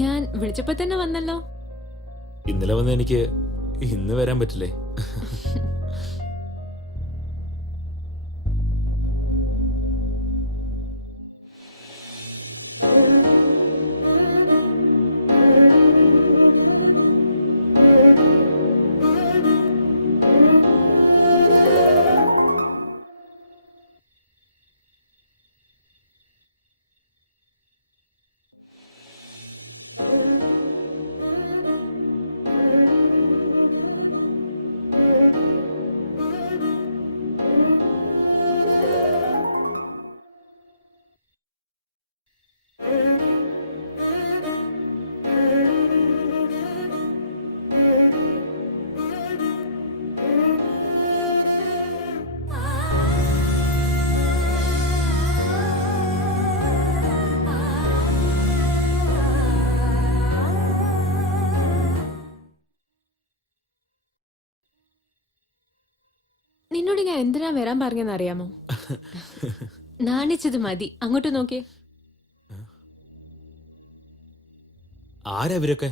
ഞാൻ വിളിച്ചപ്പോ തന്നെ വന്നല്ലോ. ഇന്നലെ വന്ന് എനിക്ക് ഇന്ന് വരാൻ പറ്റില്ലേ? നിന്നോട് ഞാൻ എന്തിനാ വരാൻ പറഞ്ഞെന്ന് അറിയാമോ? നാണിച്ചത് മതി. അങ്ങോട്ട് നോക്കിയേ. ആരവരൊക്കെ?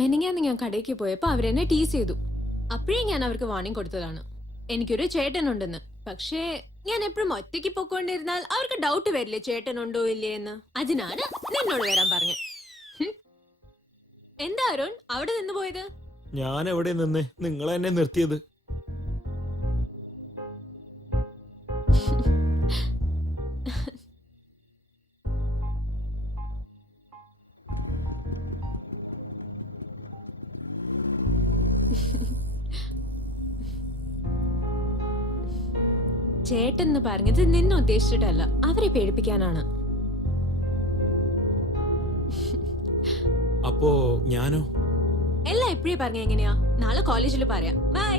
മെനിങ്ങാന്ന് ഞാൻ കടയ്ക്ക് പോയപ്പോ അവരെന്നെ ടീസ് ചെയ്തു. അപ്പോഴേ ഞാൻ അവർക്ക് വാണിംഗ് കൊടുത്തതാണ്. എനിക്കൊരു ചേട്ടനുണ്ടെന്ന്. പക്ഷേ ഞാൻ എപ്പോഴും ഒറ്റയ്ക്ക് പൊക്കോണ്ടിരുന്നാൽ അവർക്ക് ഡൗട്ട് വരില്ലേ ചേട്ടനുണ്ടോ ഇല്ലേ എന്ന്. അതിനാണ് നിന്നോട് വരാൻ പറഞ്ഞത്. എന്താ അരുൺ അവിടെ നിന്ന് പോയത്? ഞാൻ എവിടെ നിന്ന് നിങ്ങളെ എന്നെ നിർത്തിയത്? ചേട്ടെന്ന് പറഞ്ഞത് നിന്നെ ഉദ്ദേശിച്ചിട്ടല്ല, അവരെ പേടിപ്പിക്കാനാണ്. അപ്പോ ഞാനോ? എല്ലാം എപ്പോഴേ പറഞ്ഞ എങ്ങനെയാ? നാളെ കോളേജിൽ പറയാം. ബൈ.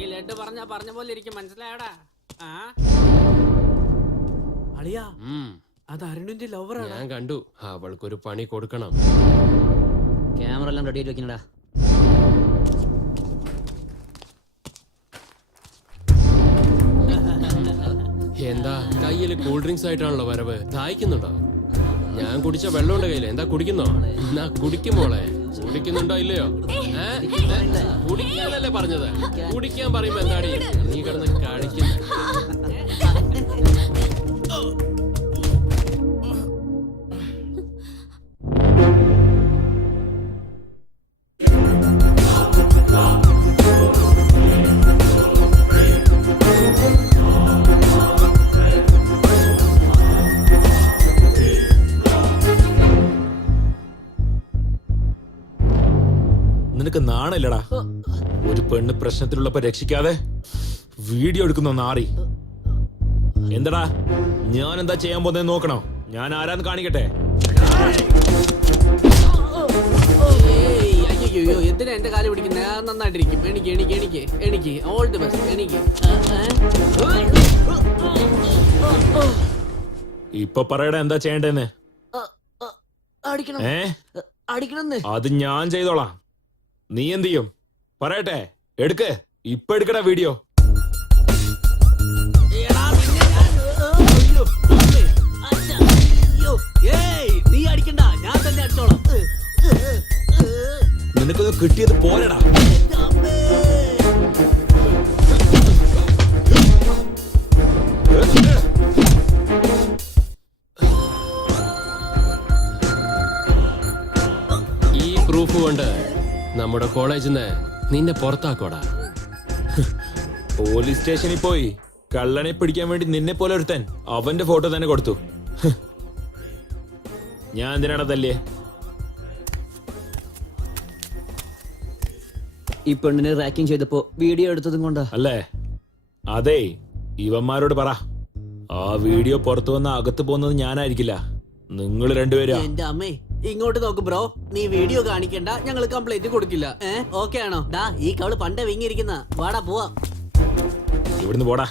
ഈ ലഡ്ഡു പറഞ്ഞ പോലെ ഇരിക്കും, മനസ്സിലായടാ? അളിയാ, അത് അരുണിന്റെ ലവറാണ്. ഞാൻ കണ്ടു. അവൾക്കൊരു പണി കൊടുക്കണം. ക്യാമറ എല്ലാം റെഡി ആയിട്ട് വെക്കണടാ. എന്താ കയ്യില് കൂൾ ഡ്രിങ്ക്സ് ആയിട്ടാണല്ലോ വരവ്? ദാഹിക്കുന്നുണ്ടോ? ഞാൻ കുടിച്ച വെള്ളമുണ്ട് കയ്യില്. എന്താ കുടിക്കുന്നോ? എന്നാ കുടിക്കുമോളെ. കുടിക്കുന്നുണ്ടോ ഇല്ലയോ? കുടിക്കാനല്ലേ പറഞ്ഞത്? കുടിക്കാൻ പറയുമ്പോ എന്താടി നീ കിടന്ന് കഴിക്കുന്നത്? നിനക്ക് നാണല്ലടാ? ഒരു പെണ്ണ് പ്രശ്നത്തിലുള്ളപ്പോ രക്ഷിക്കാതെ വീഡിയോ എടുക്കുന്ന നാറി. എന്താടാ ഞാൻ എന്താ ചെയ്യാൻ പോകുന്നത് നോക്കണോ? ഞാൻ ആരാന്ന് കാണിക്കട്ടെ. അയ്യോ, എന്തിനാ എന്റെ കാല് പിടിക്കുന്നത്? നന്നായിട്ടിരിക്കും. എനിക്ക് ഓൾ ദി ബെസ്റ്റ്. എനിക്ക് ഇപ്പൊ പറയടാ എന്താ ചെയ്യണ്ടേന്ന്? അടിക്കണം. അത് ഞാൻ ചെയ്തോളാം. നീ എന്ത് ചെയ്യും പറയട്ടെ? എടുക്ക്, ഇപ്പൊ എടുക്കടാ വീഡിയോ. നീ അടിക്കണ്ട, ഞാൻ തന്നെ അടിച്ചോളാം. നിനക്കൊന്ന് കിട്ടിയത് പോലെടാ. ഈ പ്രൂഫ് കൊണ്ട് നമ്മുടെ കോളേജിൽ നിന്ന് നിന്നെ പുറത്താക്കോടാ. പോലീസ് സ്റ്റേഷനിൽ പോയി കള്ളനെ പിടിക്കാൻ വേണ്ടി നിന്നെ പോലെ ഒരുത്തൻ അവന്റെ ഫോട്ടോ തന്നെ കൊടുത്തു. ഞാൻ എന്തിനാടാ തല്ലിയേ? ഈ പെണ്ണിനെ റാക്കിംഗ് ചെയ്തപ്പോ വീഡിയോ എടുത്തതും കൊണ്ടാ അല്ലേ? അതെ, ഇവന്മാരോട് പറ ആ വീഡിയോ പുറത്തു വന്ന അകത്ത് പോകുന്നത് ഞാനായിരിക്കില്ല, നിങ്ങൾ രണ്ടുപേരാ. എന്റെ അമ്മേ, ഇങ്ങോട്ട് നോക്ക് ബ്രോ. നീ വീഡിയോ കാണിക്കണ്ട, ഞങ്ങൾ കംപ്ലൈന്റ് കൊടുക്കില്ല. ഓക്കെ ആണോ? ഡാ, ഈ കവള് പണ്ടേ വിങ്ങിയിരിക്കുന്ന. വാടാ പോവാ. ഇവിടുന്ന് പോടാ.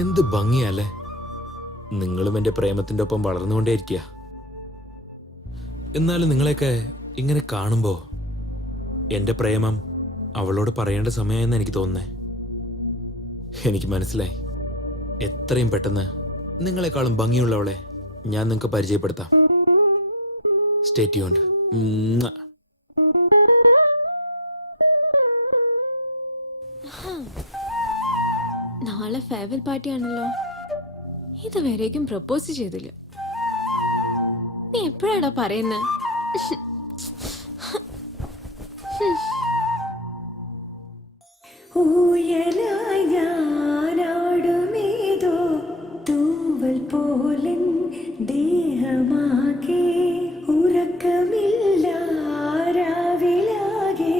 എന്ത് ഭംഗിയല്ലേ. നിങ്ങളും എന്റെ പ്രേമത്തിന്റെ ഒപ്പം വളർന്നുകൊണ്ടേയിരിക്കുക. എന്നാലും നിങ്ങളെയൊക്കെ ഇങ്ങനെ കാണുമ്പോ എന്റെ പ്രേമം അവളോട് പറയേണ്ട സമയമെന്ന് എനിക്ക് തോന്നുന്നേ. എനിക്ക് മനസ്സിലായി, എത്രയും പെട്ടെന്ന് നിങ്ങളെക്കാളും ഭംഗിയുള്ളവളെ ഞാൻ നിങ്ങൾക്ക് പരിചയപ്പെടുത്താം. Stay tuned. നാളെ ഫെയർവെൽ പാർട്ടി ആണല്ലോ. ഇതുവരേക്കും പ്രപ്പോസ് ചെയ്തില്ല. നീ എപ്പോഴാടാ പറയുന്നത്? ഊയലായി ഞാനാടുമേതോ തൂവൽ പോലൻ ദേഹമാകെ ഉറക്കമില്ല രാവിലാകെ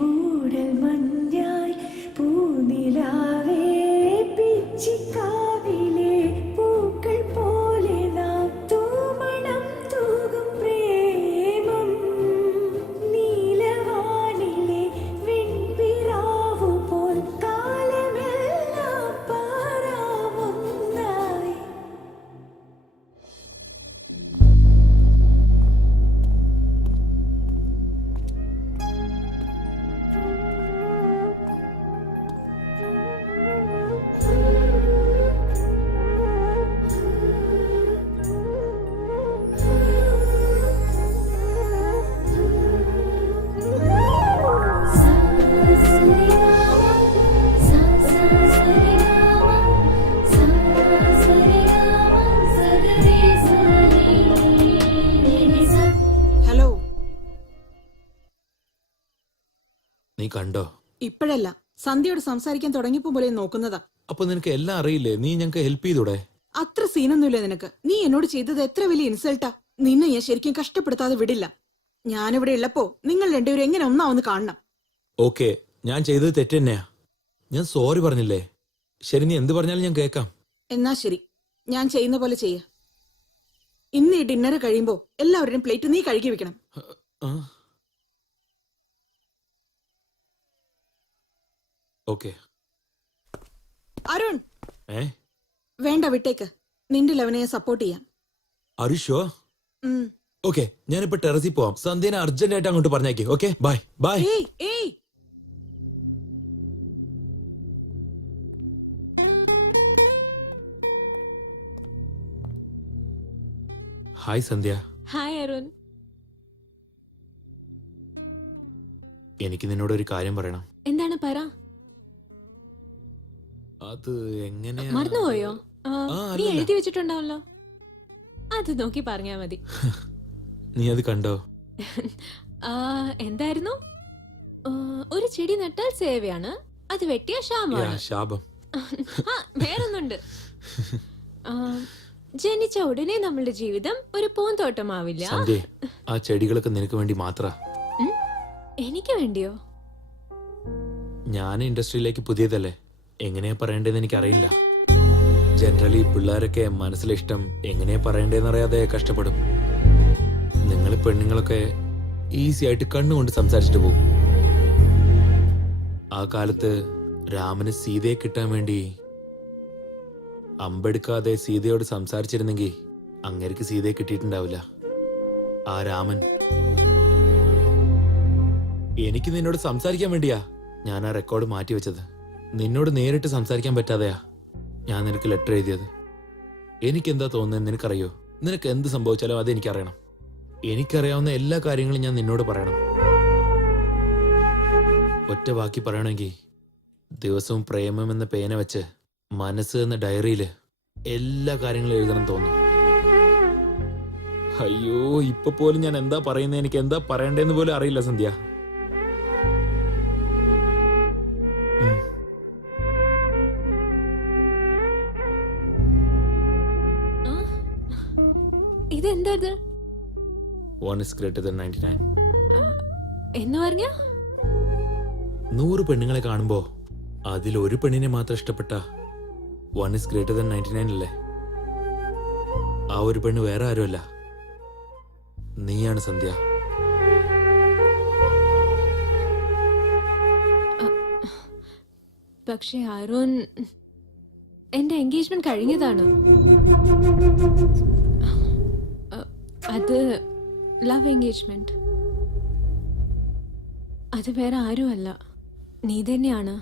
മൂടൽ മഞ്ഞായി പൂനിലാവേ പിച്ചിക്കാവിലെ പൂക്കൾ പോലെ നാം തൂമണം തൂകും പ്രേമം നീലവാനിലെ വെൺപിറാവു പോൽ കാലമെല്ലാം പാരാമൊന്നായി. ഹലോ. നീ കണ്ടോ? ഇപ്പോഴല്ല, സന്ധ്യയോട് സംസാരിക്കാൻ തുടങ്ങിയപ്പോ പോലെ നോക്കുന്നതാ. അപ്പൊ നിനക്ക് എല്ലാം അറിയില്ലേ? നീ ഞങ്ങൾക്ക് ഹെൽപ്പ് ചെയ്തൂടെ? അത്ര സീനൊന്നുമില്ല നിനക്ക്. നീ എന്നോട് ചെയ്തത് എത്ര വലിയ ഇൻസൾട്ടാ. നിന്നെ ഞാൻ ശരിക്കും കഷ്ടപ്പെടുത്താതെ വിടില്ല. ഞാനിവിടെ ഉള്ളപ്പോ നിങ്ങൾ രണ്ടുപേരും എങ്ങനെ ഒന്നാവെന്ന് കാണണം. ഓക്കെ, ഞാൻ ചെയ്തത് തെറ്റ് തന്നെയാ. ഞാൻ സോറി പറഞ്ഞില്ലേ? ശരി, നീ എന്ത് പറഞ്ഞാലും ഞാൻ കേൾക്കാം. എന്നാ ശരി, ഞാൻ ചെയ്യുന്ന പോലെ ചെയ്യ. ഇന്ന് ഈ ഡിന്നർ കഴിയുമ്പോ എല്ലാവരുടെയും പ്ലേറ്റ് നീ കഴുകി വെക്കണം. ഓക്കെ. അരുൺ, ഏ വേണ്ട വിട്ടേക്ക്. നിന്റെ ലെവനെ സപ്പോർട്ട് ചെയ്യാം. അരുഷോ? ഉം. ഓക്കെ, ഞാനിപ്പോ ടെറസിൽ പോവാം. സന്ധ്യനെ അർജന്റ് ആയിട്ട് അങ്ങോട്ട് പറഞ്ഞേക്ക്. Okay, bye bye. ഏയ് ഏയ്, ഹായ് സന്ധ്യ. ഹായ് അരുൺ. എനിക്ക് നിന്നോട് ഒരു കാര്യം പറയണം. എന്താണ് പറ? അത് എങ്ങനെയാ? മറന്നുപോയോ? ആ, നീ അല്ലല്ല. എഴുതി വെച്ചിട്ടുണ്ടാവല്ലോ, അത് നോക്കി പറഞ്ഞാ മതി. നീ അത് കണ്ടോ? ആ, എന്തായിരുന്നു? ഒരു ചെടി നട്ടാൽ സേവയാണ്, അത് വെട്ടിയ യാ, ക്ഷാമമാണ്. ശാപം. ആ, വേറൊന്നുണ്ട്. ആ, ജനിച്ച ഉടനെ നമ്മളുടെ ജീവിതം ഒരു പൂന്തോട്ടമാവില്ല. സന്ധ്യ, ആ ചെടികളൊക്കെ നിനക്ക് വേണ്ടി മാത്ര. ഉം? എനിക്ക് വേണ്ടിയോ? ഞാൻ ഇൻഡസ്ട്രിയിലേക്ക് പുതിയതല്ലേ, എങ്ങനെയാ പറയണ്ടേന്ന് എനിക്കറിയില്ല. ജനറലി പിള്ളേരൊക്കെ മനസ്സിലെ ഇഷ്ടം എങ്ങനെയാ പറയണ്ടേന്ന് അറിയാതെ കഷ്ടപ്പെടും. നിങ്ങൾ പെണ്ണുങ്ങളൊക്കെ ഈസി ആയിട്ട് കണ്ണുകൊണ്ട് സംസാരിച്ചിട്ട് പോകും. ആ കാലത്ത് രാമന് സീതയെ കിട്ടാൻ വേണ്ടി അമ്പെടുക്കാതെ സീതയോട് സംസാരിച്ചിരുന്നെങ്കിൽ അങ്ങേർക്ക് സീതയെ കിട്ടിയിട്ടുണ്ടാവില്ല. ആ രാമൻ എനിക്ക് നിന്നോട് സംസാരിക്കാൻ വേണ്ടിയാ ഞാൻ ആ റെക്കോർഡ് മാറ്റി വെച്ചത്. നിന്നോട് നേരിട്ട് സംസാരിക്കാൻ പറ്റാതെയാ ഞാൻ നിനക്ക് ലെറ്റർ എഴുതിയത്. എനിക്കെന്താ തോന്നുന്നത് നിനക്കറിയോ? നിനക്ക് എന്ത് സംഭവിച്ചാലും അത് എനിക്കറിയണം. എനിക്കറിയാവുന്ന എല്ലാ കാര്യങ്ങളും ഞാൻ നിന്നോട് പറയണം. ഒറ്റ വാക്കി പറയണമെങ്കിൽ ദിവസവും പ്രേമം എന്ന പേന വെച്ച് മനസ്സ് എന്ന ഡയറിയില് എല്ലാ കാര്യങ്ങളും എഴുതണം തോന്നും. അയ്യോ, ഇപ്പൊ പോലും ഞാൻ എന്താ പറയുന്നത്, എനിക്ക് എന്താ പറയണ്ടേന്ന് പോലും അറിയില്ല സന്ധ്യ. ആ, ഇതെന്താ ഇത്? 1 is greater than 99. എന്ന് പറഞ്ഞ 100 പെണ്ണുങ്ങളെ കാണുമ്പോ അതിൽ ഒരു പെണ്ണിനെ മാത്രം ഇഷ്ടപ്പെട്ട 1 is greater than 99 അല്ലേ? ആ ഒരു പെണ്ണ് വേറെ ആരുമല്ല, നീയാണ് സന്ധ്യ. പക്ഷെ അരുൺ, എന്റെ എൻഗേജ്മെന്റ് കഴിഞ്ഞതാണ്. അത് ലവ് എൻഗേജ്മെന്റ്. അത് വേറെ ആരുമല്ല, നീ തന്നെയാണ്.